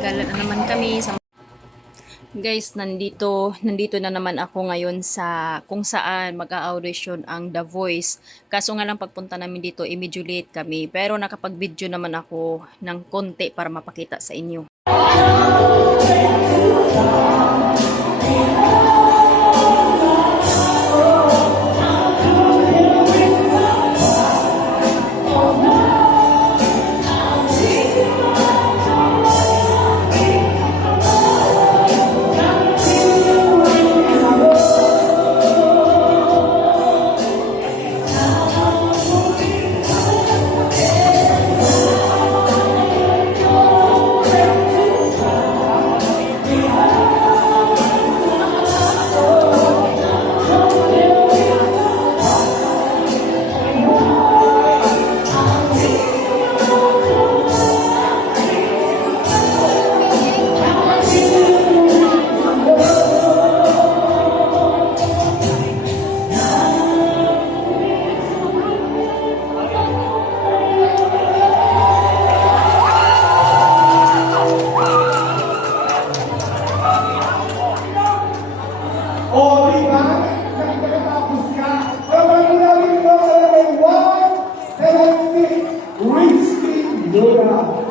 Gala na naman kami sa guys, nandito na naman ako ngayon sa kung saan mag-a-audition ang The Voice. Kaso nga lang pagpunta namin dito, medyo late kami. Pero nakapag-video naman ako ng konti para mapakita sa inyo. O, di ba? Nakikatapos ka. Kapag namin mo alam ay 176 Risky Luna.